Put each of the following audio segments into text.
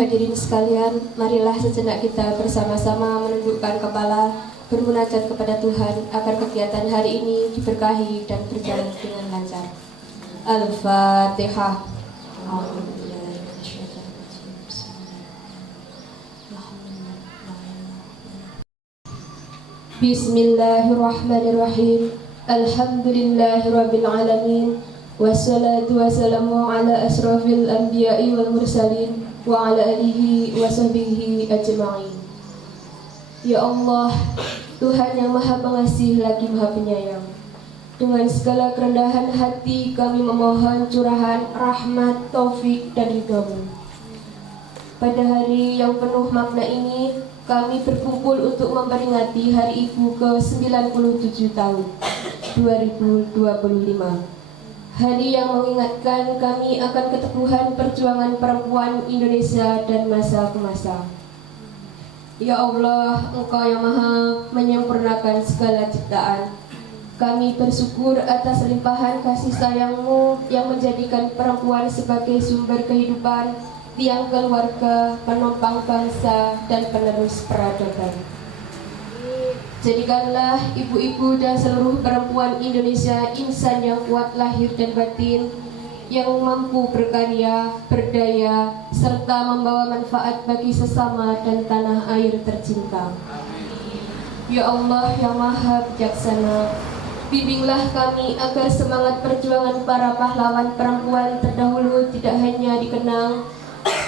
hadirin sekalian, marilah sejenak kita bersama-sama menundukkan kepala, bermunajat kepada Tuhan agar kegiatan hari ini diberkahi dan berjalan dengan lancar. Al-Fatihah. Bismillahirrahmanirrahim. Alhamdulillahirabbil alamin. Wassalatu wassalamu ala asrafil anbiya'i wal mursalin wa ala alihi wa sahbihi ajma'in. Ya Allah, Tuhan yang Maha Pengasih lagi Maha Penyayang, dengan segala kerendahan hati kami memohon curahan rahmat, taufik dan ridha-Mu. Pada hari yang penuh makna ini, kami berkumpul untuk memperingati Hari Ibu ke-97 tahun 2025. Hari yang mengingatkan kami akan keteguhan perjuangan perempuan Indonesia dan masa ke masa. Ya Allah, Engkau yang Maha menyempurnakan segala ciptaan. Kami bersyukur atas limpahan kasih sayang-Mu yang menjadikan perempuan sebagai sumber kehidupan, tiang keluarga, penopang bangsa, dan penerus peradaban. Jadikanlah ibu-ibu dan seluruh perempuan Indonesia insan yang kuat lahir dan batin, yang mampu berkarya, berdaya, serta membawa manfaat bagi sesama dan tanah air tercinta. Ya Allah yang Maha Bijaksana, bimbinglah kami agar semangat perjuangan para pahlawan perempuan terdahulu tidak hanya dikenang,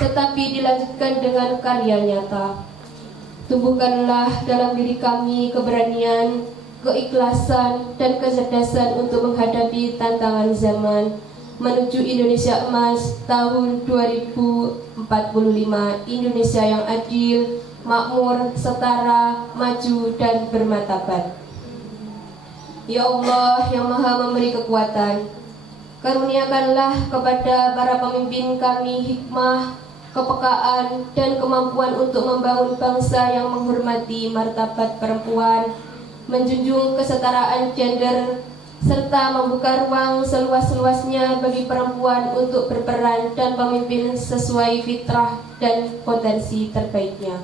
tetapi dilanjutkan dengan karya nyata. Tumbuhkanlah dalam diri kami keberanian, keikhlasan, dan kecerdasan untuk menghadapi tantangan zaman menuju Indonesia Emas tahun 2045, Indonesia yang adil, makmur, setara, maju, dan bermartabat. Ya Allah yang Maha memberi kekuatan, karuniakanlah kepada para pemimpin kami hikmah, kepekaan, dan kemampuan untuk membangun bangsa yang menghormati martabat perempuan, menjunjung kesetaraan gender, serta membuka ruang seluas-luasnya bagi perempuan untuk berperan dan memimpin sesuai fitrah dan potensi terbaiknya.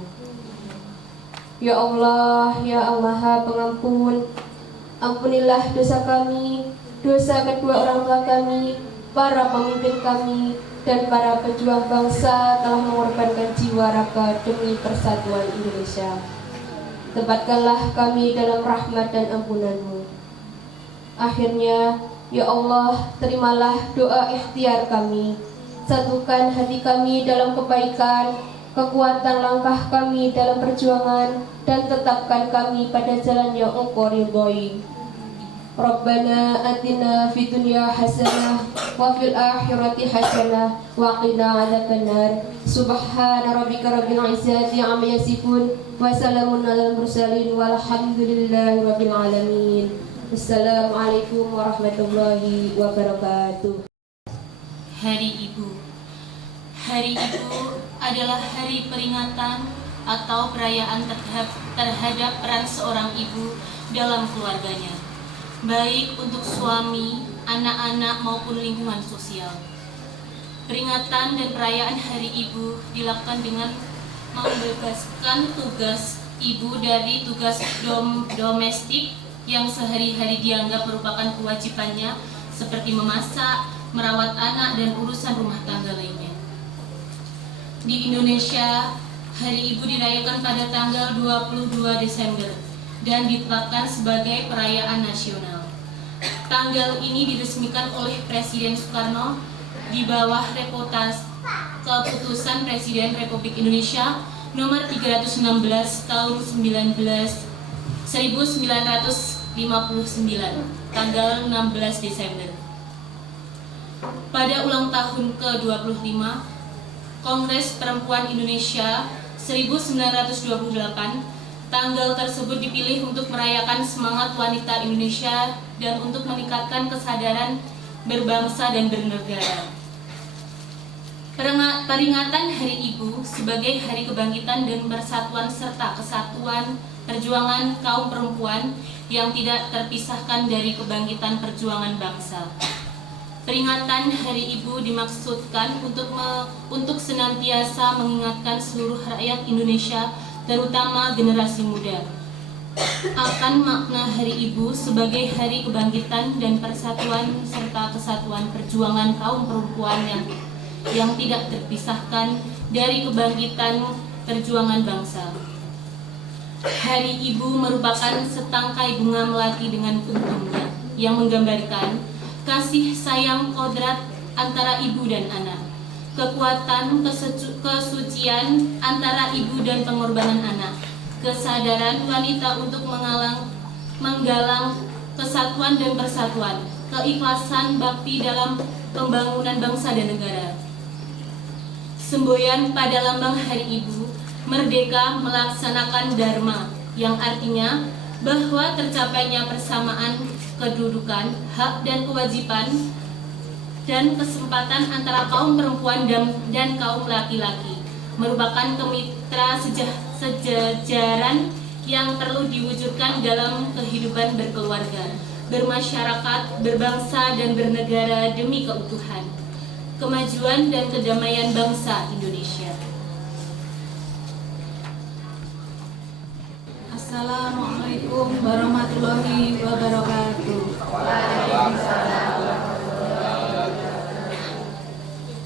Ya Allah, ya Maha Pengampun, ampunilah dosa kami, dosa kedua orang tua kami, para pemimpin kami, dan para pejuang bangsa telah mengorbankan jiwa raga demi persatuan Indonesia. Tempatkanlah kami dalam rahmat dan ampunan-Mu. Akhirnya, ya Allah, terimalah doa ikhtiar kami. Satukan hati kami dalam kebaikan, kekuatan langkah kami dalam perjuangan, dan tetapkan kami pada jalan yang Engkau ridhoi. Rabbana atina fid dunya hasanah wa fil akhirati hasanah wa qina adzabannar. Subhana rabbika rabbil izzati amma yasifun wa salamun alal mursalin walhamdulillahi rabbil alamin. Assalamualaikum warahmatullahi wabarakatuh. Hari Ibu. Hari Ibu adalah hari peringatan atau perayaan terhadap peran seorang ibu dalam keluarganya, baik untuk suami, anak-anak maupun lingkungan sosial. Peringatan dan perayaan Hari Ibu dilakukan dengan membebaskan tugas ibu dari tugas domestik yang sehari-hari dianggap merupakan kewajibannya, seperti memasak, merawat anak, dan urusan rumah tangga lainnya. Di Indonesia, Hari Ibu dirayakan pada tanggal 22 Desember dan ditetapkan sebagai perayaan nasional. Tanggal ini diresmikan oleh Presiden Soekarno di bawah Keputusan Presiden Republik Indonesia nomor 316 tahun 1959, tanggal 16 Desember. Pada ulang tahun ke-25 Kongres Perempuan Indonesia 1928, tanggal tersebut dipilih untuk merayakan semangat wanita Indonesia dan untuk meningkatkan kesadaran berbangsa dan bernegara. Peringatan Hari Ibu sebagai hari kebangkitan dan persatuan serta kesatuan perjuangan kaum perempuan yang tidak terpisahkan dari kebangkitan perjuangan bangsa. Peringatan Hari Ibu dimaksudkan untuk senantiasa mengingatkan seluruh rakyat Indonesia, terutama generasi muda, akan makna Hari Ibu sebagai hari kebangkitan dan persatuan serta kesatuan perjuangan kaum perempuan yang tidak terpisahkan dari kebangkitan perjuangan bangsa. Hari Ibu merupakan setangkai bunga melati dengan untungnya yang menggambarkan kasih sayang kodrat antara ibu dan anak, kekuatan kesucian antara ibu dan pengorbanan anak, kesadaran wanita untuk menggalang kesatuan dan persatuan, keikhlasan bakti dalam pembangunan bangsa dan negara. Semboyan pada lambang Hari Ibu, merdeka melaksanakan dharma, yang artinya bahwa tercapainya persamaan kedudukan, hak dan kewajiban dan kesempatan antara kaum perempuan dan kaum laki-laki, merupakan kemitra sejajaran yang perlu diwujudkan dalam kehidupan berkeluarga, bermasyarakat, berbangsa dan bernegara demi keutuhan, kemajuan dan kedamaian bangsa Indonesia. Assalamualaikum warahmatullahi wabarakatuh.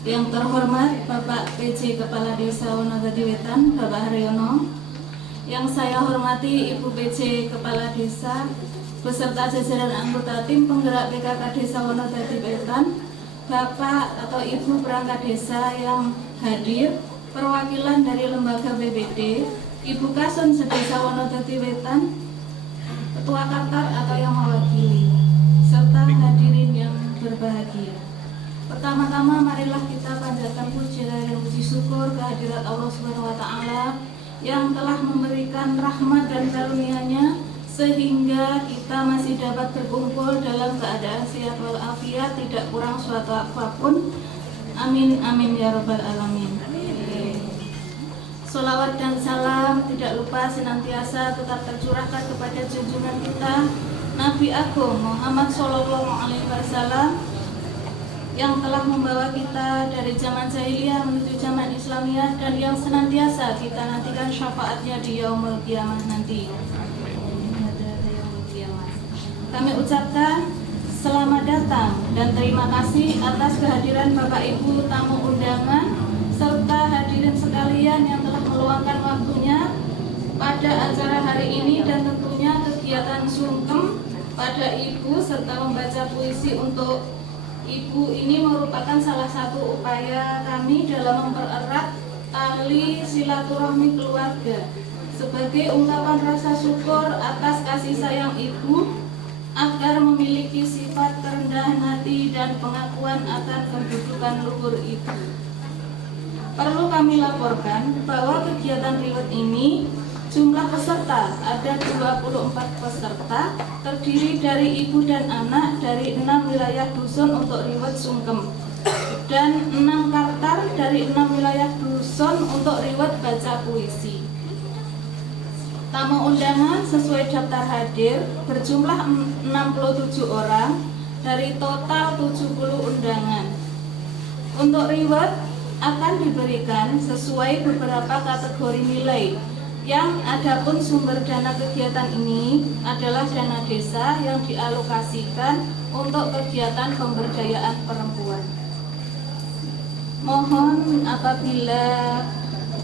Yang terhormat Bapak PJ Kepala Desa Wonodadi Wetan, Bapak Haryono. Yang saya hormati Ibu PJ Kepala Desa beserta jajaran anggota tim penggerak PKK Desa Wonodadi Wetan, Bapak atau Ibu perangkat desa yang hadir, perwakilan dari lembaga BPD, Ibu Kasun Sedesa Wonodadi Wetan, Ketua Kartar atau yang mewakili, serta hadirin yang berbahagia. Pertama-tama marilah kita panjatkan puji dan puji syukur kehadirat Allah Subhanahu wa taala yang telah memberikan rahmat dan karunia-Nya sehingga kita masih dapat berkumpul dalam keadaan sehat walafiat, tidak kurang suatu apapun. Amin amin ya rabbal alamin. Sholawat dan salam tidak lupa senantiasa tetap tercurahkan kepada junjungan kita Nabi Agung Muhammad Sallallahu Alaihi Wasallam yang telah membawa kita dari zaman jahiliyah menuju zaman Islamiyah dan yang senantiasa kita nantikan syafaatnya di yaumul qiyamah nanti. Kami ucapkan selamat datang dan terima kasih atas kehadiran Bapak Ibu tamu undangan serta hadirin sekalian yang telah meluangkan waktunya pada acara hari ini dan tentunya kegiatan sungkem pada Ibu serta membaca puisi untuk Ibu ini merupakan salah satu upaya kami dalam mempererat tali silaturahmi keluarga sebagai ungkapan rasa syukur atas kasih sayang Ibu agar memiliki sifat kerendahan hati dan pengakuan akan kedudukan luhur Ibu. Perlu kami laporkan bahwa kegiatan riwet ini jumlah peserta ada 24 peserta terdiri dari ibu dan anak dari 6 wilayah dusun untuk riwet sungkem dan 6 kartar dari 6 wilayah dusun untuk riwet baca puisi. Tamu undangan sesuai daftar hadir berjumlah 67 orang dari total 70 undangan. Untuk riwet akan diberikan sesuai beberapa kategori nilai yang adapun sumber dana kegiatan ini adalah dana desa yang dialokasikan untuk kegiatan pemberdayaan perempuan. Mohon apabila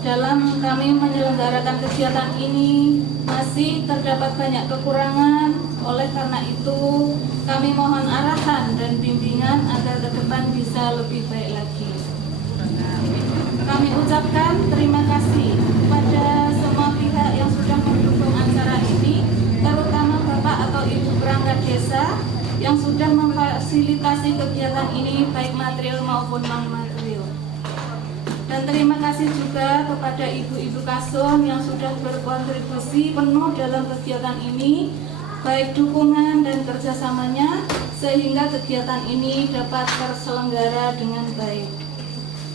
dalam kami menyelenggarakan kegiatan ini masih terdapat banyak kekurangan, oleh karena itu kami mohon arahan dan bimbingan agar ke depan bisa lebih baik lagi. Kami ucapkan terima kasih kepada semua pihak yang sudah mendukung acara ini, terutama Bapak atau Ibu perangkat desa yang sudah memfasilitasi kegiatan ini baik material maupun non-material. Dan terima kasih juga kepada ibu-ibu Kasun yang sudah berkontribusi penuh dalam kegiatan ini, baik dukungan dan kerjasamanya, sehingga kegiatan ini dapat terselenggara dengan baik.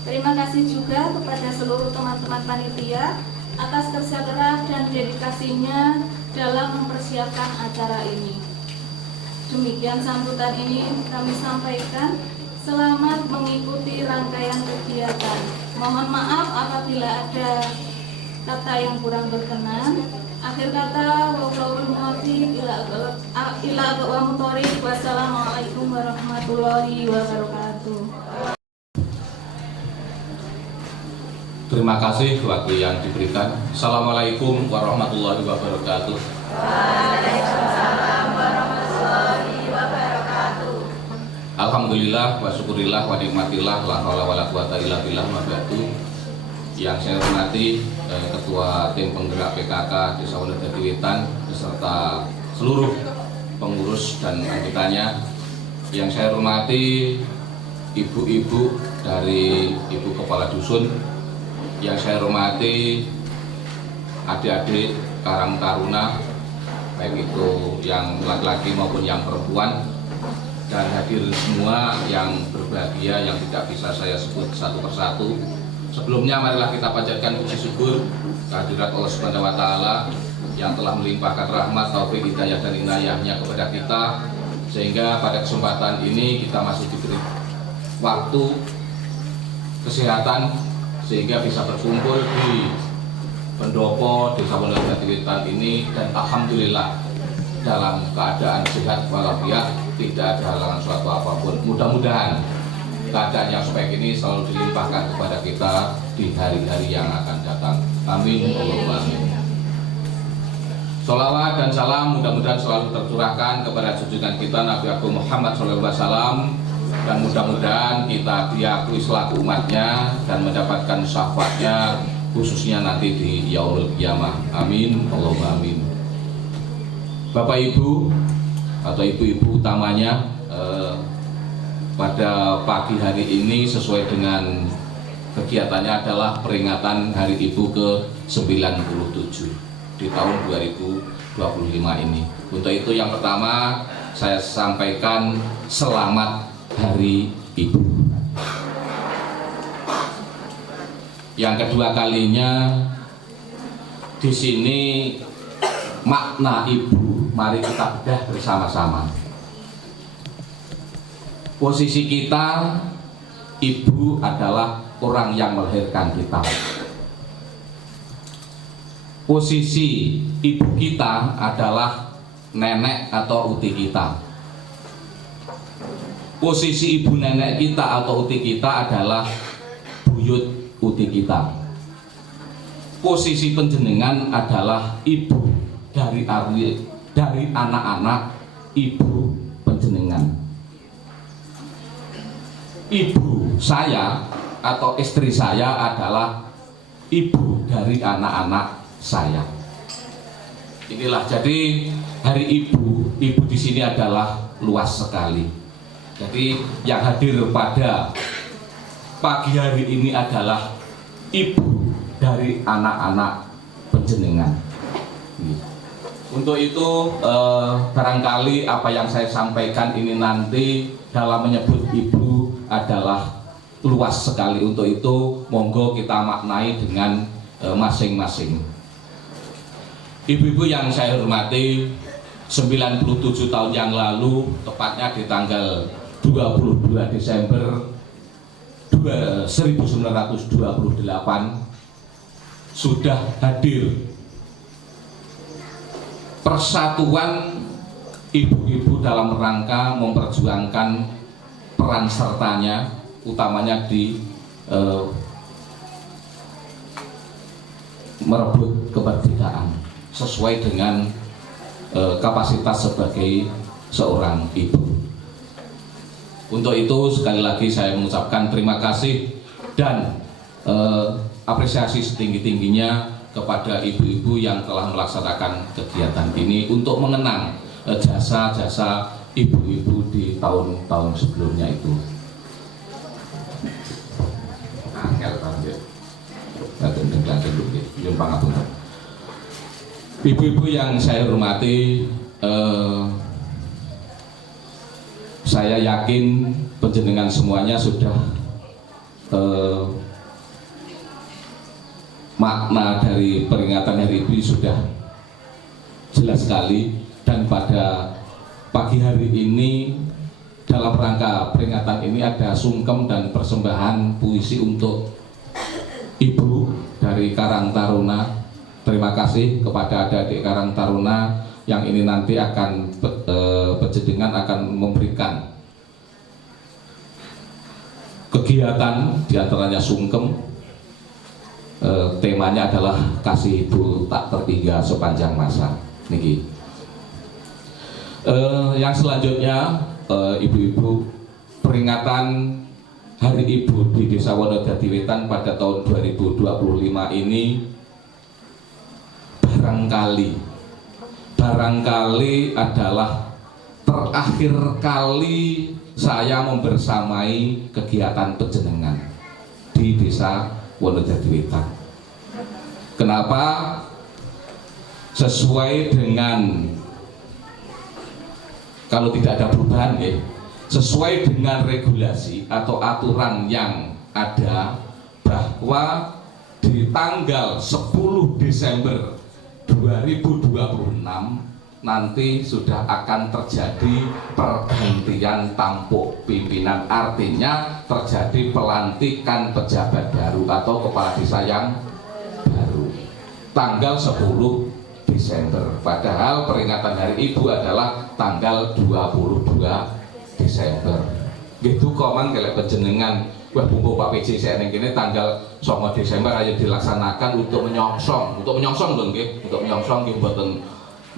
Terima kasih juga kepada seluruh teman-teman panitia atas kerja keras dan dedikasinya dalam mempersiapkan acara ini. Demikian sambutan ini kami sampaikan. selamat mengikuti rangkaian kegiatan. Mohon maaf apabila ada kata yang kurang berkenan. Akhir kata, wallahul muwaffiq ila aqwamit thoriq. Wassalamualaikum warahmatullahi wabarakatuh. Terima kasih waktu yang diberikan. Assalamualaikum warahmatullahi wabarakatuh. Waalaikumsalam warahmatullahi wabarakatuh. Alhamdulillah wa syukurillah wa nikmatillah la haula wala quwata illa billah wa ba'du. Yang saya hormati Ketua Tim Penggerak PKK Desa Wonodadi Wetan beserta seluruh pengurus dan anggotanya. Yang saya hormati ibu-ibu dari Ibu Kepala Dusun. Yang saya hormati adik-adik Karang Taruna, baik itu yang laki-laki maupun yang perempuan, dan hadir semua yang berbahagia yang tidak bisa saya sebut satu persatu. Sebelumnya marilah kita panjatkan puji syukur kehadirat Allah Subhanahu wa taala yang telah melimpahkan rahmat, taufik, hidayah dan inayahnya kepada kita, sehingga pada kesempatan ini kita masih diberi waktu, kesehatan, sehingga bisa berkumpul di pendopo Desa Wonodadi Wetan ini, dan alhamdulillah dalam keadaan sehat walafiat, tidak ada halangan suatu apapun. Mudah-mudahan keadaan yang sebaik ini selalu dilimpahkan kepada kita di hari-hari yang akan datang. Amin. Allahumma amin. Sholawat dan salam mudah-mudahan selalu tercurahkan kepada junjungan kita Nabi Agung Muhammad SAW, dan mudah-mudahan kita diakui selaku umatnya dan mendapatkan syafaatnya khususnya nanti di yaumul qiyamah. Amin. Allahumma amin. Bapak Ibu atau ibu-ibu utamanya, pada pagi hari ini sesuai dengan kegiatannya adalah peringatan Hari Ibu ke-97 di tahun 2025 ini. Untuk itu yang pertama saya sampaikan selamat Hari Ibu. Yang kedua kalinya di sini makna ibu, mari kita bedah bersama-sama. Posisi kita, ibu adalah orang yang melahirkan kita. Posisi ibu kita adalah nenek atau uti kita. Posisi ibu nenek kita atau uti kita adalah buyut uti kita. Posisi panjenengan adalah ibu dari anak-anak ibu panjenengan. Ibu saya atau istri saya adalah ibu dari anak-anak saya. Inilah jadi Hari Ibu. Ibu di sini adalah luas sekali. Jadi yang hadir pada pagi hari ini adalah ibu dari anak-anak panjenengan. Untuk itu barangkali apa yang saya sampaikan ini nanti dalam menyebut ibu adalah luas sekali. Untuk itu monggo kita maknai dengan masing-masing. Ibu-ibu yang saya hormati, 97 tahun yang lalu, tepatnya di tanggal 22 Desember 1928 sudah hadir persatuan ibu-ibu dalam rangka memperjuangkan peran sertanya, utamanya di merebut kemerdekaan sesuai dengan kapasitas sebagai seorang ibu. Untuk itu sekali lagi saya mengucapkan terima kasih dan apresiasi setinggi-tingginya kepada ibu-ibu yang telah melaksanakan kegiatan ini untuk mengenang jasa-jasa ibu-ibu di tahun-tahun sebelumnya itu. Ibu-ibu yang saya hormati, saya yakin panjenengan semuanya sudah makna dari peringatan Hari Ibu sudah jelas sekali, dan pada pagi hari ini dalam rangka peringatan ini ada sungkem dan persembahan puisi untuk Ibu dari Karang Taruna. Terima kasih kepada adik-adik Karang Taruna yang ini nanti akan Pejedingan akan memberikan kegiatan diantaranya sungkem. Temanya adalah kasih ibu tak tertinggal sepanjang masa. Niki. Yang selanjutnya ibu-ibu, peringatan Hari Ibu di Desa Wonodadi Wetan pada tahun 2025 ini barangkali adalah terakhir kali saya membersamai kegiatan pejenengan di Desa Wonodadi Wetan. Kenapa? Sesuai dengan, kalau tidak ada perubahan ya, sesuai dengan regulasi atau aturan yang ada, bahwa di tanggal 10 Desember 2026 nanti sudah akan terjadi pergantian tampuk pimpinan, artinya terjadi pelantikan pejabat baru atau kepala desa yang baru tanggal 10 Desember. Padahal peringatan Hari Ibu adalah tanggal 22 Desember. Gitu kok man kelek penjenengan, wah bumbu Pak PJ saya ini tanggal 9 Desember ayo dilaksanakan untuk menyongsong lho nggih, untuk menyongsong nggih mboten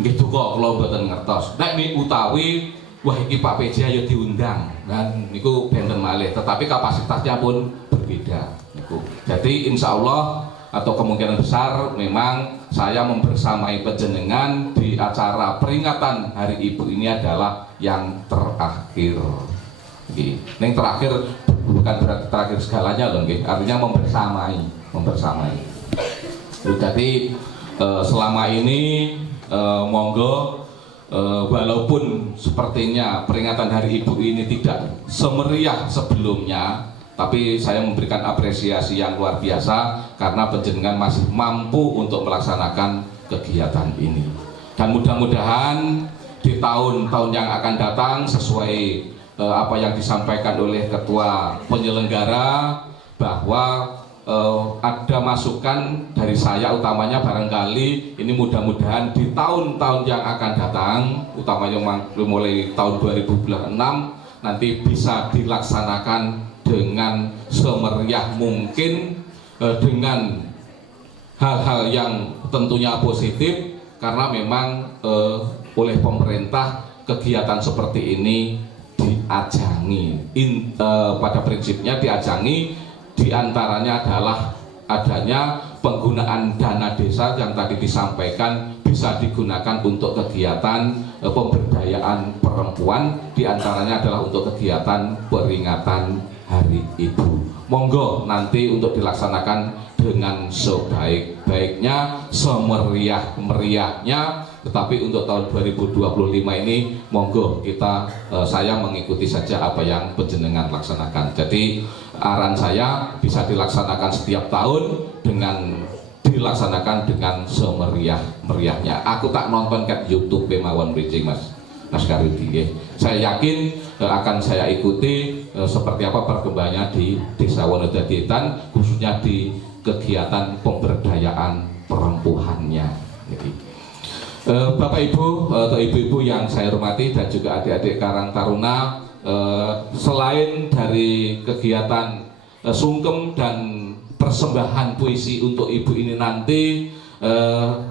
gitu kok kula mboten ngertos. Nek niku utawi wah iki Pak PJ ayo diundang. Kan niku benten malih, tetapi kapasitasnya pun berbeda niku. Jadi insyaallah atau kemungkinan besar memang saya membersamai penjenengan di acara peringatan Hari Ibu ini adalah yang terakhir. Yang terakhir bukan berarti terakhir segalanya loh, artinya membersamai. Jadi selama ini monggo walaupun sepertinya peringatan Hari Ibu ini tidak semeriah sebelumnya, tapi saya memberikan apresiasi yang luar biasa karena penjenengan masih mampu untuk melaksanakan kegiatan ini. Dan mudah-mudahan di tahun-tahun yang akan datang sesuai apa yang disampaikan oleh Ketua Penyelenggara, bahwa ada masukan dari saya utamanya barangkali ini mudah-mudahan di tahun-tahun yang akan datang, utamanya mulai tahun 2026 nanti bisa dilaksanakan dengan semeriah mungkin, dengan hal-hal yang tentunya positif, karena memang oleh pemerintah kegiatan seperti ini diajangi, pada prinsipnya diajangi, diantaranya adalah adanya penggunaan dana desa yang tadi disampaikan bisa digunakan untuk kegiatan pemberdayaan perempuan, diantaranya adalah untuk kegiatan peringatan Hari Ibu. Monggo nanti untuk dilaksanakan dengan sebaik-baiknya, semeriah-meriahnya. Tetapi untuk tahun 2025 ini monggo saya mengikuti saja apa yang penjenengan laksanakan. Jadi aran saya bisa dilaksanakan setiap tahun dengan dilaksanakan dengan semeriah-meriahnya. Aku tak nonton kat YouTube mawon bridging Mas Karidi. Saya yakin akan saya ikuti seperti apa perkembangannya di Desa Wonodadi Wetan, khususnya di kegiatan pemberdayaan perempuannya. Bapak Ibu atau ibu-ibu yang saya hormati dan juga adik-adik Karang Taruna, selain dari kegiatan sungkem dan persembahan puisi untuk ibu ini nanti,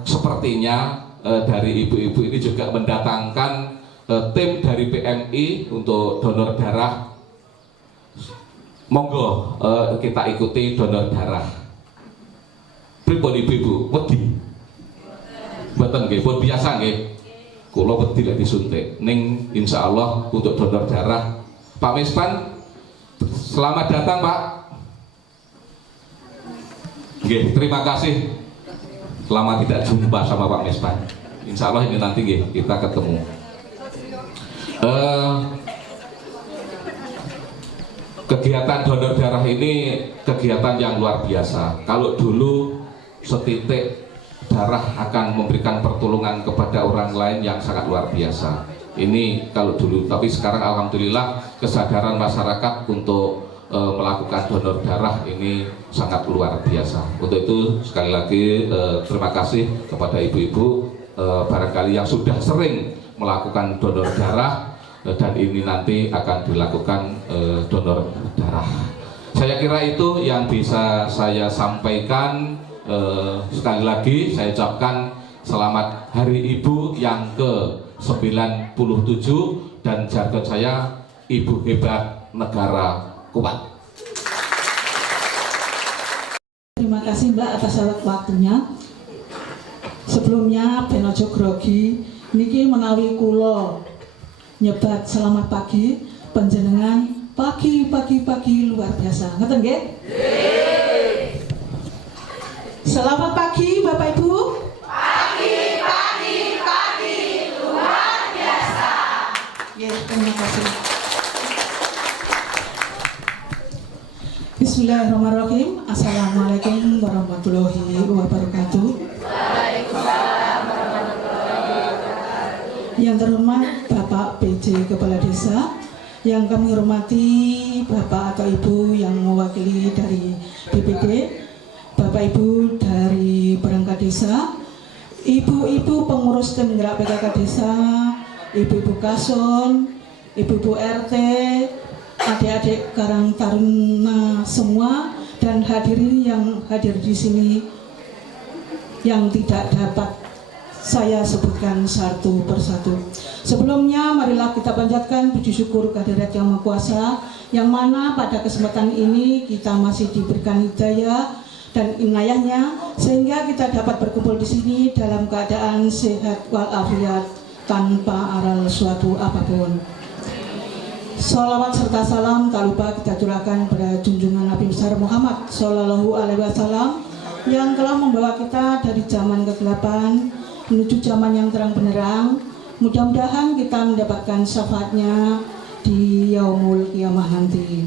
sepertinya dari ibu-ibu ini juga mendatangkan tim dari PMI untuk donor darah. Monggo kita ikuti donor darah. Pripun ibu-ibu? Wedi? Mboten nggih, pun biasa nggih. Kula wedi lek disuntik. Ning insyaallah untuk donor darah. Pak Mispan, selamat datang, Pak. Nggih, terima kasih. Lama tidak jumpa sama Pak Mispan. Insyaallah ini nanti nggih kita ketemu. Kegiatan donor darah ini kegiatan yang luar biasa. Kalau dulu setitik darah akan memberikan pertolongan kepada orang lain yang sangat luar biasa. Ini kalau dulu, tapi sekarang alhamdulillah kesadaran masyarakat untuk melakukan donor darah ini sangat luar biasa. Untuk itu sekali lagi terima kasih kepada ibu-ibu barangkali yang sudah sering melakukan donor darah dan ini nanti akan dilakukan donor darah. Saya kira itu yang bisa saya sampaikan. Sekali lagi saya ucapkan selamat Hari Ibu yang ke-97 dan jargon saya Ibu Hebat Negara Kuat. Terima kasih Mbak atas waktunya. Sebelumnya ben aja grogi niki menawi kula nyebat selamat pagi panjenengan pagi luar biasa. Ngoten nggih? Selamat pagi Bapak Ibu. Pagi luar biasa. Ya, terima kasih. Bismillahirrahmanirrahim. Assalamualaikum warahmatullahi wabarakatuh. Waalaikumsalam warahmatullahi wabarakatuh. Yang terhormat Bapak PJ Kepala Desa, yang kami hormati Bapak atau Ibu yang mewakili dari BPD, Bapak Ibu dari perangkat desa, Ibu-ibu pengurus tim gerak PKK desa, Ibu-ibu Kason, Ibu-ibu RT, adik-adik Karang Taruna semua, dan hadirin yang hadir di sini yang tidak dapat saya sebutkan satu persatu. Sebelumnya marilah kita panjatkan puji syukur kehadirat Yang Maha Kuasa, yang mana pada kesempatan ini kita masih diberikan hidayah dan inayahnya sehingga kita dapat berkumpul di sini dalam keadaan sehat walafiat tanpa aral suatu apapun. Salawat serta salam tak lupa kita curahkan pada junjungan Nabi besar Muhammad Sallallahu Alaihi Wasallam yang telah membawa kita dari zaman kegelapan menuju zaman yang terang benderang. Mudah-mudahan kita mendapatkan syafaatnya di yaumul kiamah nanti.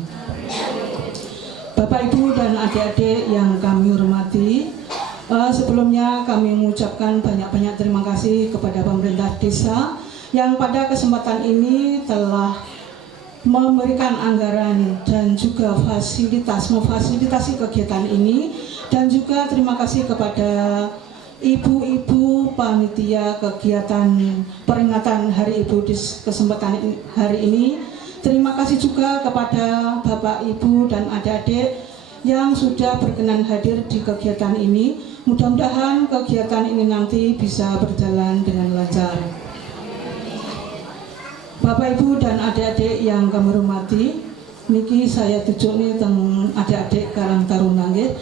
Bapak Ibu dan adik-adik yang kami hormati, sebelumnya kami mengucapkan banyak-banyak terima kasih kepada pemerintah desa yang pada kesempatan ini telah memberikan anggaran dan juga memfasilitasi kegiatan ini, dan juga terima kasih kepada ibu-ibu panitia kegiatan peringatan Hari Ibu di kesempatan hari ini. Terima kasih juga kepada Bapak, Ibu, dan adik-adik yang sudah berkenan hadir di kegiatan ini. Mudah-mudahan kegiatan ini nanti bisa berjalan dengan lancar. Bapak, Ibu, dan adik-adik yang kami hormati, niki saya tujuk nih teng adik-adik Karang Taruna nggih.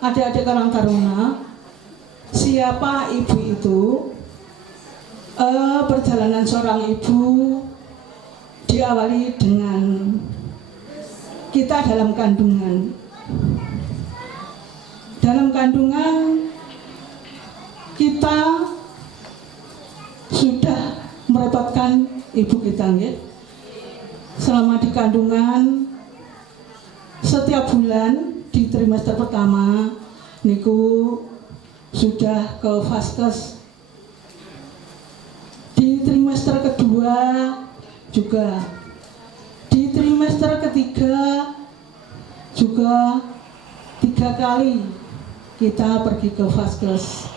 Adik-adik Karang Taruna, siapa ibu itu? Perjalanan seorang ibu diawali dengan kita dalam kandungan. Dalam kandungan kita sudah merepotkan ibu kita, ya. Selama di kandungan setiap bulan di trimester pertama niku sudah ke vaskes. Di trimester kedua juga, di trimester ketiga juga 3 kali kita pergi ke vaskes.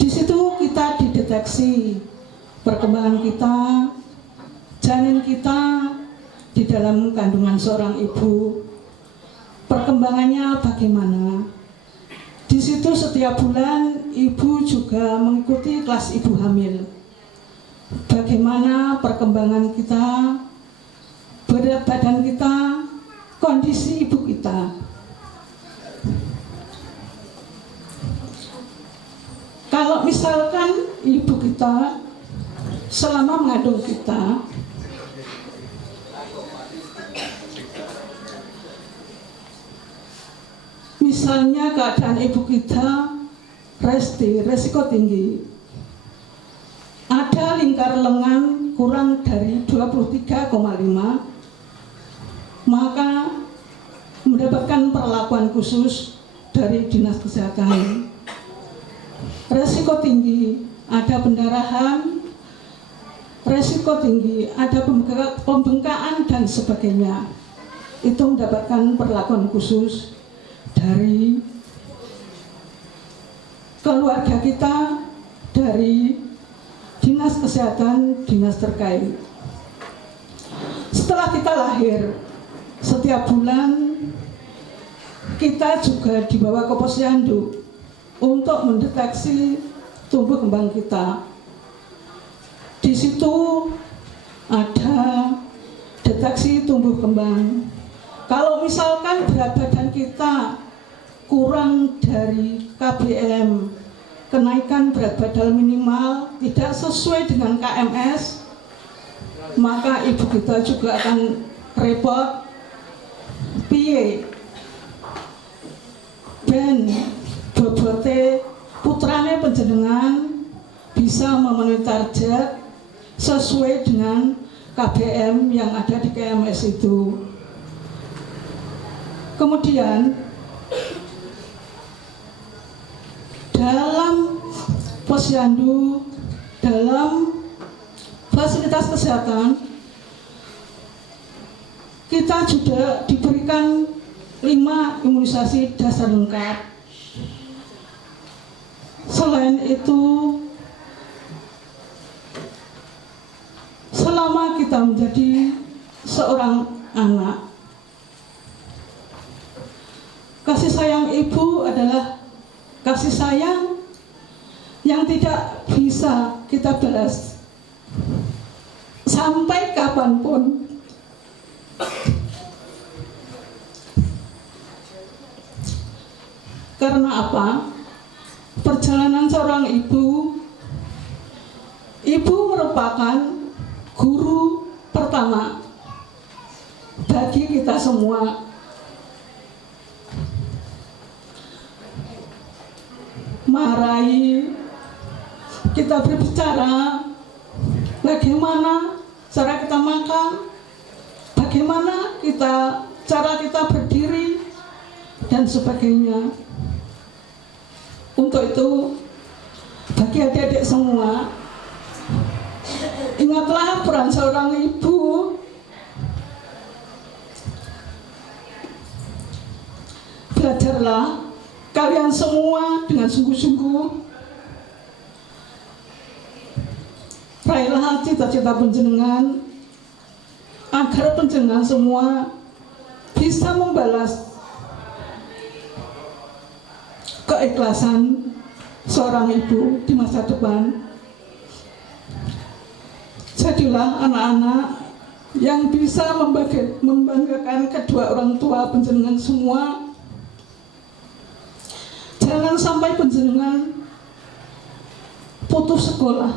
Di situ kita dideteksi perkembangan kita, janin kita di dalam kandungan seorang ibu, perkembangannya bagaimana. Di situ setiap bulan ibu juga mengikuti kelas ibu hamil. Bagaimana perkembangan kita, berat badan kita, kondisi ibu kita. Kalau misalkan ibu kita selama mengandung kita, misalnya keadaan ibu kita resiko tinggi, ada lingkar lengan kurang dari 23,5, maka mendapatkan perlakuan khusus dari Dinas Kesehatan. Resiko tinggi, ada pendarahan, resiko tinggi, ada pembengkakan dan sebagainya. Itu mendapatkan perlakuan khusus dari keluarga kita, dari dinas kesehatan, dinas terkait. Setelah kita lahir, setiap bulan kita juga dibawa ke posyandu untuk mendeteksi tumbuh kembang kita. Di situ ada deteksi tumbuh kembang. Kalau misalkan berat badan kita kurang dari KBM, kenaikan berat badan minimal tidak sesuai dengan KMS, maka ibu kita juga akan repot. Piye ben bobote putrane panjenengan bisa memenuhi target sesuai dengan KBM yang ada di KMS itu. Kemudian dalam posyandu, dalam fasilitas kesehatan, kita juga diberikan 5 imunisasi dasar lengkap. Selain itu, selama kita menjadi seorang anak, kasih sayang ibu adalah kasih sayang yang tidak bisa kita balas sampai kapanpun. Karena apa? Perjalanan seorang ibu merupakan guru pertama bagi kita semua. Mari kita berbicara bagaimana cara kita makan, bagaimana cara kita berdiri, dan sebagainya. Untuk itu, bagi adik-adik semua, ingatlah peran seorang ibu. Belajarlah kalian semua dengan sungguh-sungguh. Raihlah cita-cita panjenengan agar panjenengan semua bisa membalas keikhlasan seorang ibu di masa depan. Jadilah anak-anak yang bisa membanggakan kedua orang tua panjenengan semua. Jangan sampai panjenengan putus sekolah,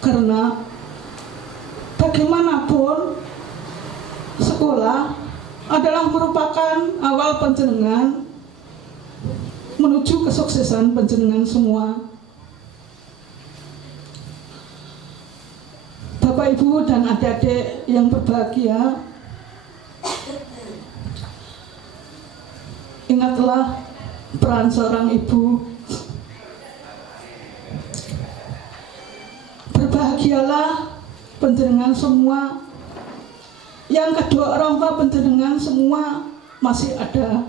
karena bagaimanapun sekolah adalah merupakan awal panjenengan menuju kesuksesan panjenengan semua. Bapak, Ibu, dan adik-adik yang berbahagia, ingatlah peran seorang ibu. Berbahagialah panjenengan semua yang kedua orang tua panjenengan semua masih ada.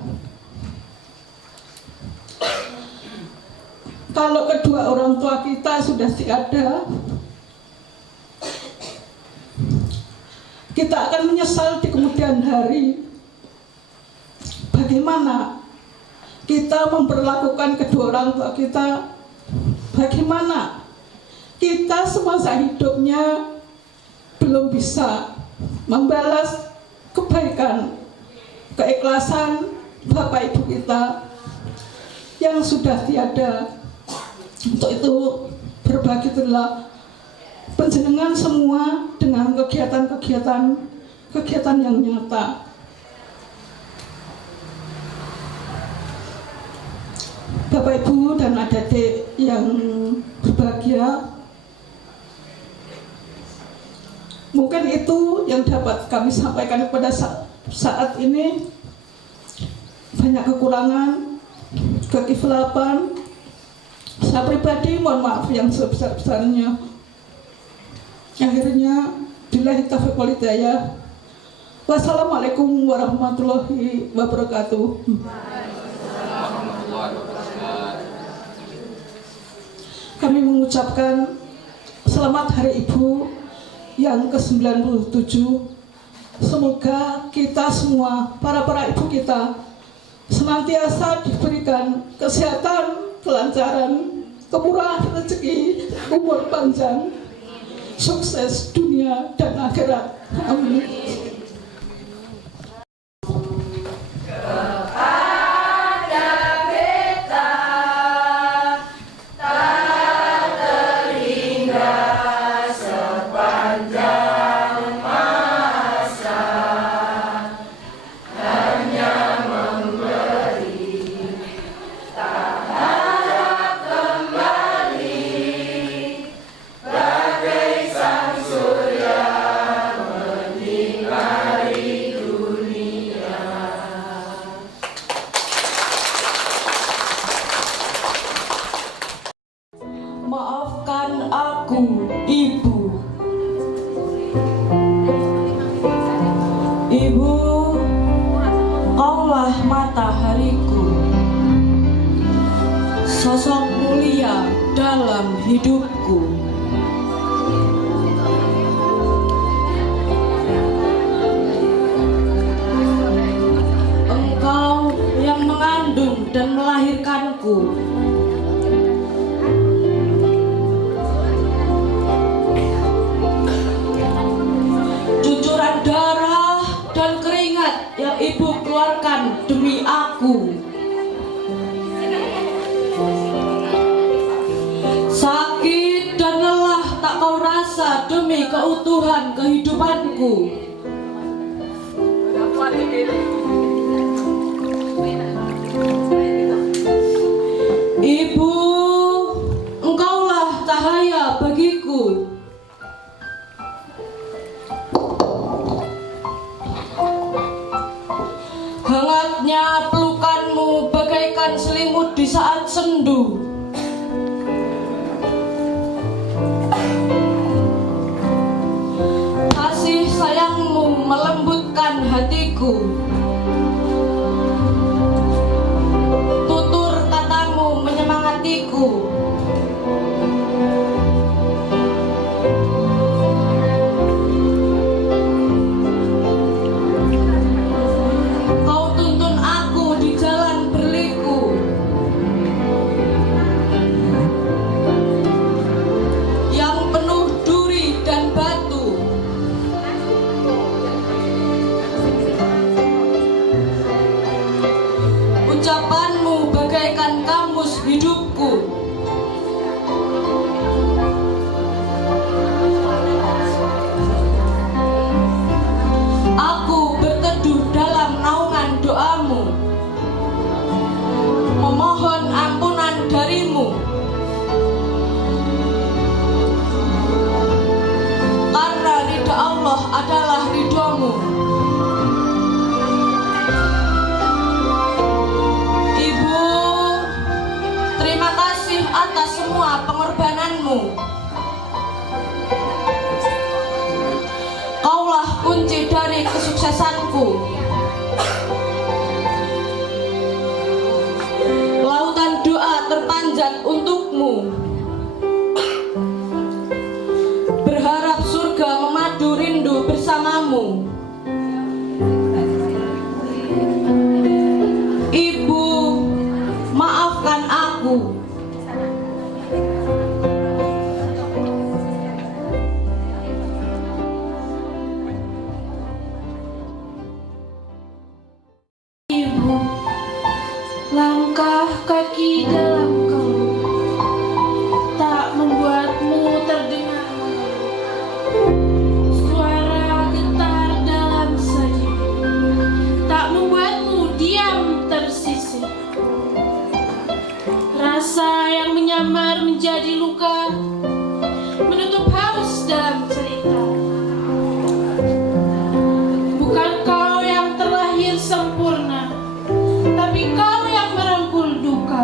Kalau kedua orang tua kita sudah tiada, kita akan menyesal di kemudian hari. Bagaimana kita memperlakukan kedua orang tua kita? Bagaimana kita semasa hidupnya belum bisa membalas kebaikan, keikhlasan Bapak Ibu kita yang sudah tiada. Untuk itu berbahagialah panjenengan semua dengan kegiatan yang nyata. Bapak, Ibu, dan adik-adik yang berbahagia, mungkin itu yang dapat kami sampaikan pada saat ini. Banyak kekurangan, kekhilapan, Saya pribadi mohon maaf yang sebesar-besarnya. Akhirnya, billahi taufiq wal hidayah. Wassalamualaikum warahmatullahi wabarakatuh. Kami mengucapkan selamat Hari Ibu yang ke-97. Semoga kita semua, para ibu kita, senantiasa diberikan kesehatan, kelancaran, kemurahan rezeki, umur panjang, sukses dunia dan akhirat. Amin. Maafkan aku, Ibu. Ibu, kaulah matahariku, sosok mulia dalam hidupku. Engkau yang mengandung dan melahirkanku. Darah dan keringat yang Ibu keluarkan demi aku. Sakit dan lelah tak kau rasa demi keutuhan kehidupanku. Ibu, engkaulah cahaya bagiku. Hangatnya pelukanmu bagaikan selimut di saat sendu. Kasih sayangmu melembutkan hatiku. Tutur katamu menyemangatiku. Ucapanmu bagaikan kamus hidupku. Aku berteduh dalam naungan doamu, memohon ampunan darimu. Karena ridha Allah adalah ridhamu. Atas semua pengorbananmu. Kaulah kunci dari kesuksesanku. Lautan doa terpanjat untukmu. Berharap surga memadu rindu bersamamu. Ibu, maafkan aku. Langkah kaki dalam kalbu tak membuatmu terdengar. Suara getar dalam saji tak membuatmu diam tersisih. Rasa yang menyamar menjadi luka menutup haus dalam cerita. Bukan kau yang terlahir sempurna, tapi kau yang merangkul duka.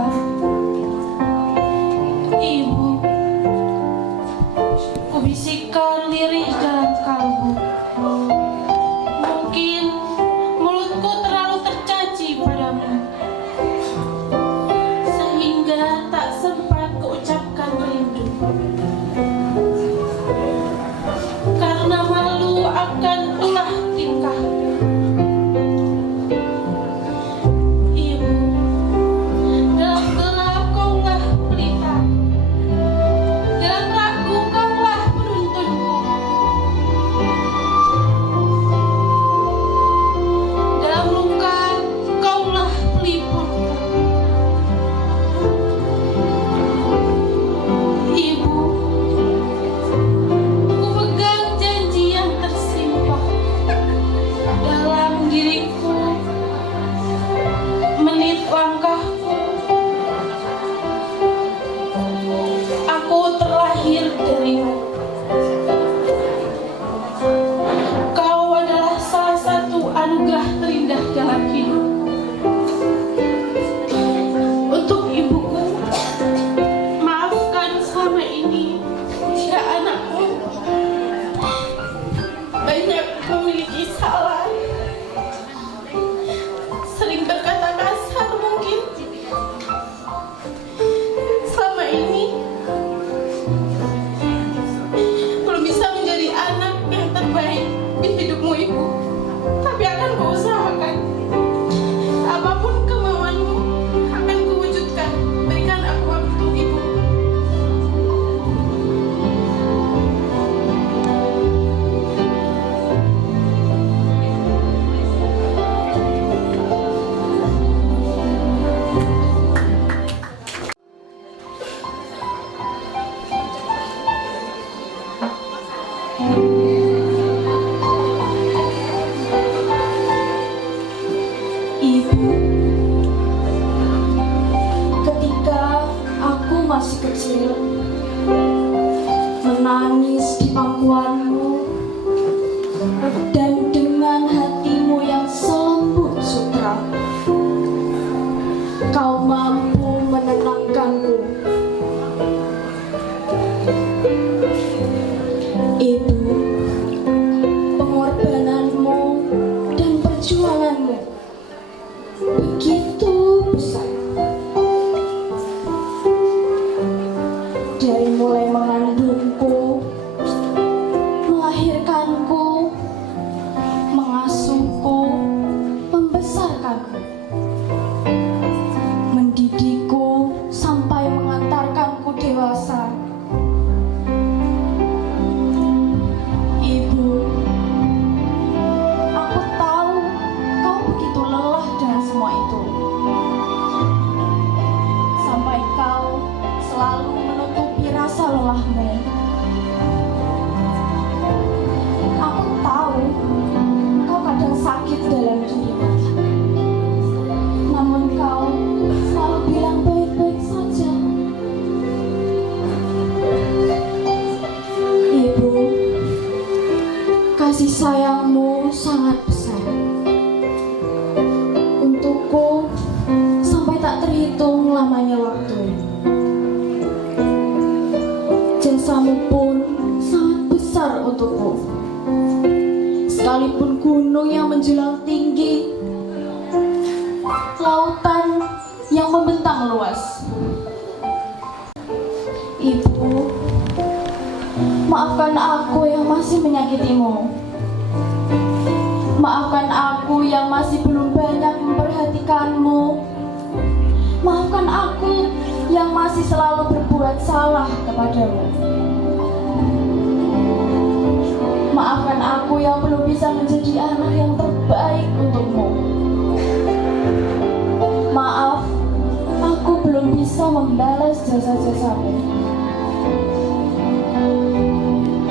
Ibu, ketika aku masih kecil, menangis di pangkuanmu, dan dengan hatimu yang selembut sutra, kau mampu menenangkanku. Ibu, pengorbananmu dan perjuanganmu begitu besar. Dari mulai mengandungku, melahirkanku, mengasuhku, membesarkanku, mendidikku sampai mengantarkanku dewasa. Ibu, aku tahu kau begitu lelah dengan semua itu. Sampai kau selalu menutupi rasa lelahmu. Aku tahu kau kadang sakit dalam dirimu. Namun kau selalu bilang baik-baik saja. Ibu, kasih sayangmu sangat besar untukku sampai tak terhitung lamanya waktu. Jasamu pun sangat besar untukku. Sekalipun gunung yang menjulang tinggi, lautan yang membentang luas. Ibu, maafkan aku yang masih menyakitimu. Maafkan aku yang masih belum banyak memperhatikanmu. Maafkan aku yang masih selalu berbuat salah kepadamu. Maafkan aku yang belum bisa menjadi anak yang terbaik untukmu. Maaf, aku belum bisa membalas jasa-jasamu.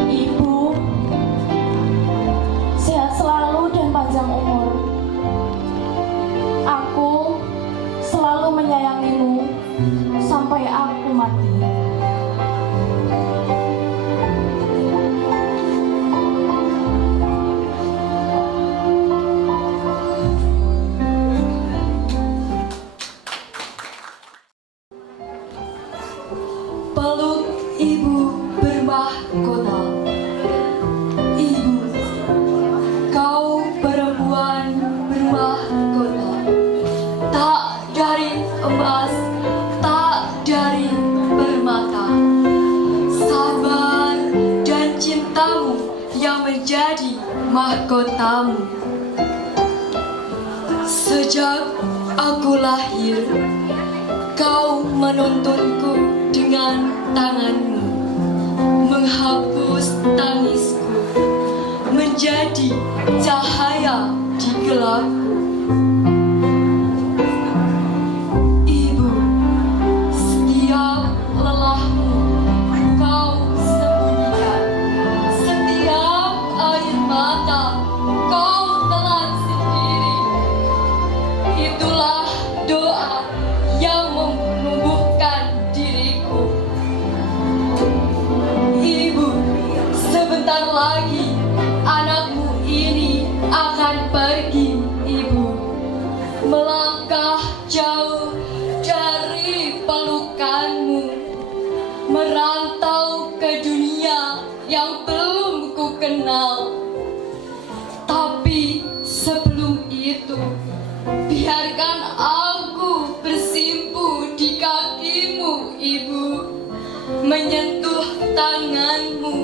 Ibu, sehat selalu dan panjang umur. Aku selalu menyayangimu sampai aku mati. Peluk ibu bermahkota. Ibu, kau perempuan bermahkota. Tak dari emas, tak dari permata. Sabar dan cintamu yang menjadi mahkotamu. Sejak aku lahir, kau menuntunku dengan tanganmu, menghapus tangisku, menjadi cahaya di gelapku. Ibu, setiap lelahmu kau sembunyikan, setiap air mata kau telan sendiri. Itulah doa yang menumbuhkan diriku. Ibu, sebentar lagi anakmu ini akan pergi. Ibu, melangkah jauh dari pelukanmu, merantau ke dunia yang belum ku kenal. Tapi sebelum itu, biarkan aku bersimpu di kakimu, Ibu, menyentuh tanganmu,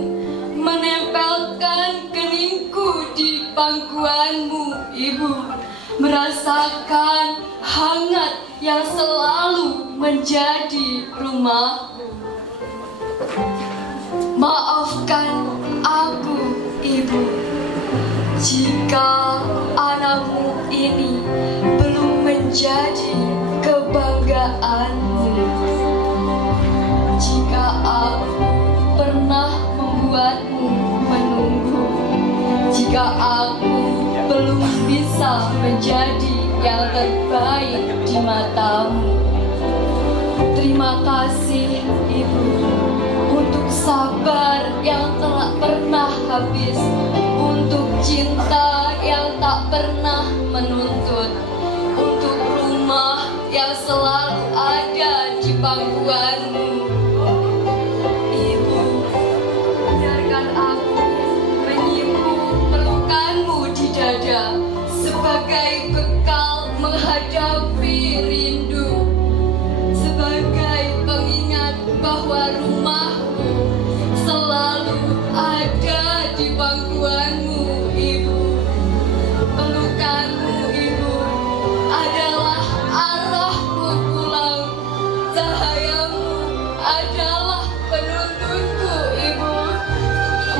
menempelkan keningku di pangkuanmu, Ibu, merasakan hangat yang selalu menjadi rumahku. Maafkan aku, Ibu, jika anakmu ini belum menjadi kebanggaanmu. Jika aku pernah membuatmu menunggu. bisa menjadi yang terbaik di matamu. Terima kasih Ibu untuk sabar yang tak pernah habis, untuk cinta yang tak pernah menuntut, untuk rumah yang selalu ada di pangkuanmu. Ibu, biarkan aku menyimpan pelukanmu di dada sebagai bekal menghadapi rindu, sebagai pengingat bahwa rumahmu selalu ada di pangkuanmu. Ibu, pelukanmu Ibu adalah arahku pulang, cahayamu adalah penuntunku. Ibu,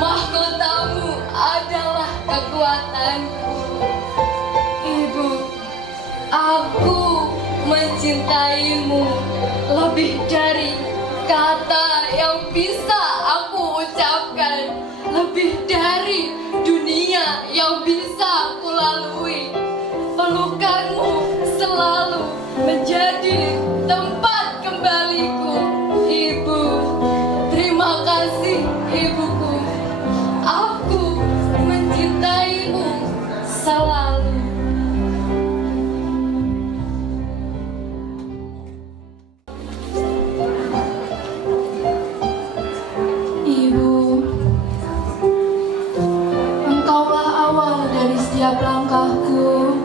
mahkotamu adalah kekuatanku. Ibu, aku mencintaimu lebih dari kata yang bisa aku ucapkan, lebih dari dunia yang bisa aku lalui. Pelukanmu selalu menjadi tempat kembaliku. Ibu, terima kasih Ibuku. Aku mencintaimu selalu. Ibu, Engkaulah awal dari setiap langkahku.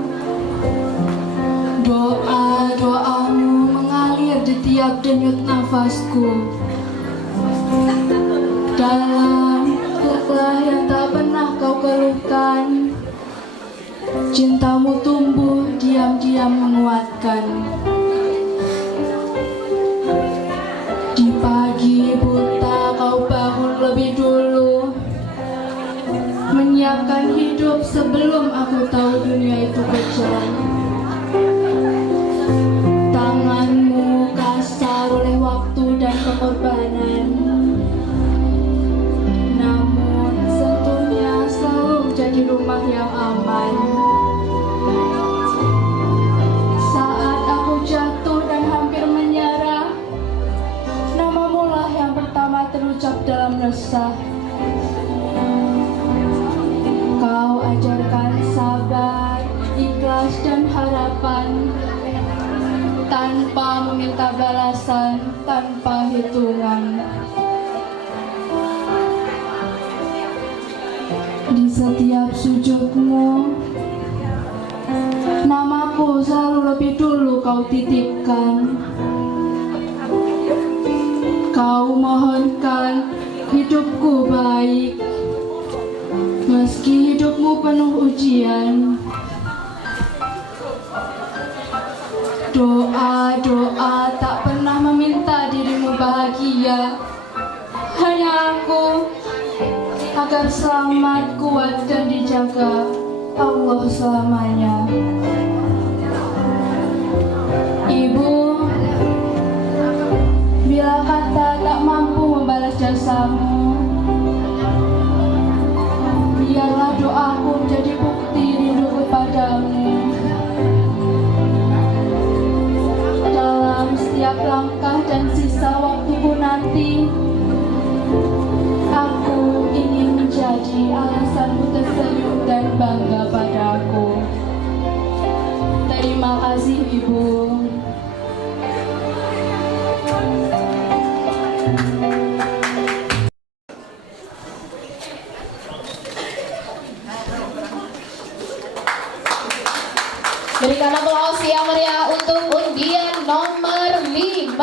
Doa-doamu mengalir di tiap denyut nafasku. Dalam lelah yang tak pernah kau keluhkan, cintamu tumbuh diam-diam menguatkan. Di pagi buta kau bangun lebih dulu, menyiapkan hidup sebelum aku tahu dunia itu kejam. Tanganmu kasar oleh waktu dan pengorbanan, namun sentuhnya selalu menjadi rumah yang aman. Saat aku jatuh dan hampir menyerah, namamu lah yang pertama terucap dalam resah. Kau ajarkan sabar, ikhlas dan harapan, tanpa meminta balasan, tanpa hitungan. Di setiap sujudmu, namaku selalu lebih dulu kau titipkan. Kau mohonkan hidupku baik, meski hidupmu penuh ujian. Doa-doa tak pernah meminta dirimu bahagia, hanya aku agar selamat, kuat dan dijaga Allah selamanya. Ibu, bila kata tak mampu membalas jasamu, biarlah doaku menjadi bukti rinduku padamu. Dalam setiap langkah dan sisa waktuku nanti, aku ingin menjadi alasanmu tersenyum dan bangga padaku. Terima kasih Ibu. Berikan aplaus yang meriah untuk undian nomor 5.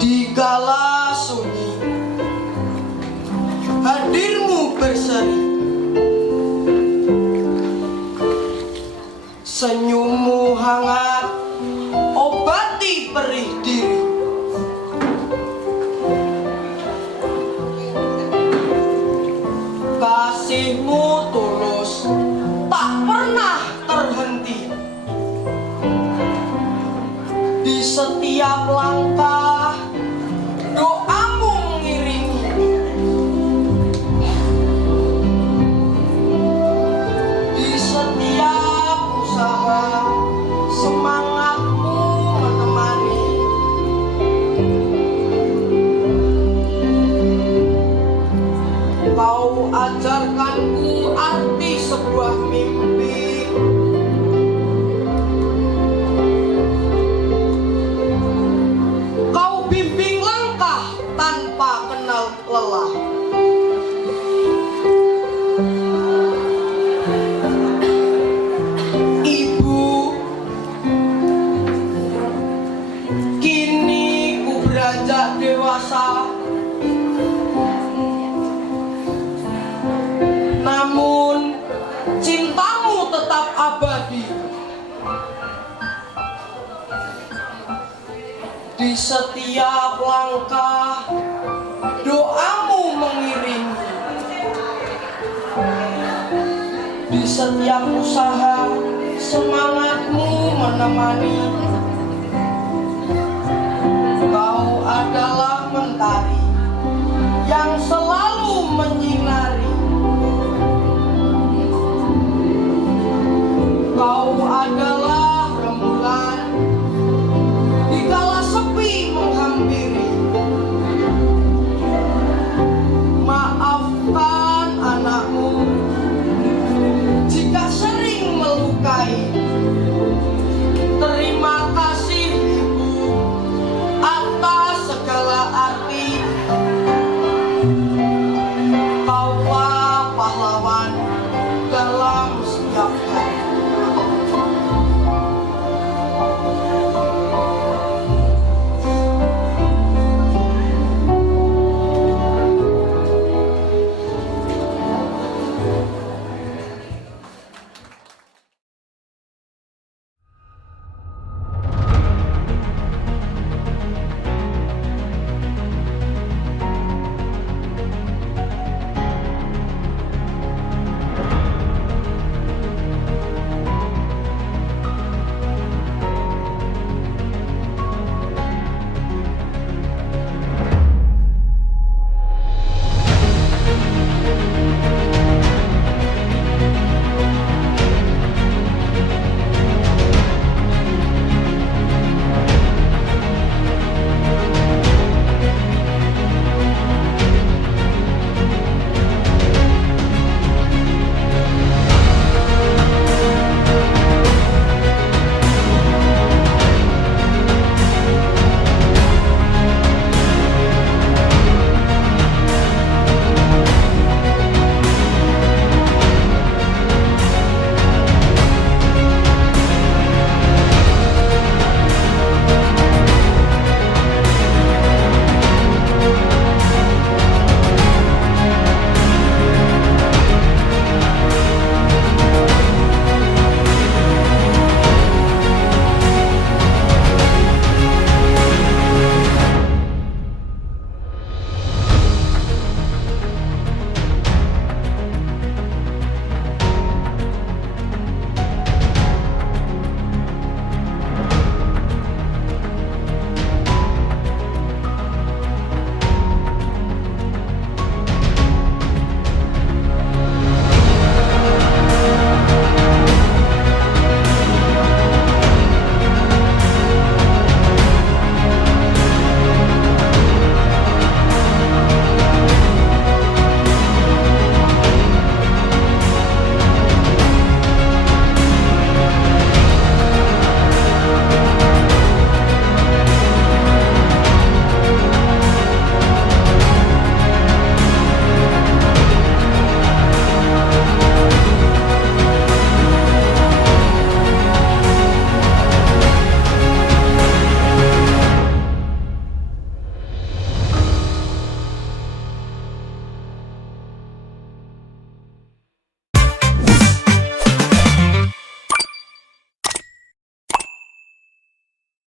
Di kala sunyi, hadirmu berseri, senyummu hangat, obati perih diri. Kasihmu tulus, tak pernah terhenti. Di setiap langkah doamu mengiringi. Di setiap usaha semangatmu menemani. Kau ajarkanku arti sebuah mimpi. Kau bimbing langkah tanpa kenal lelah. Ibu, kini ku beranjak dewasa. Namun cintamu tetap abadi. Di setiap langkah doamu mengiringi. Di setiap usaha semangatmu menemani. Kau adalah mentari yang selalu menyinari. Kau adalah rembulan dikala sepi menghampiri. Maafkan anakmu jika sering melukai. Terima kasih Ibu atas segala arti. Kaulah pahlawan dalam setiap hari.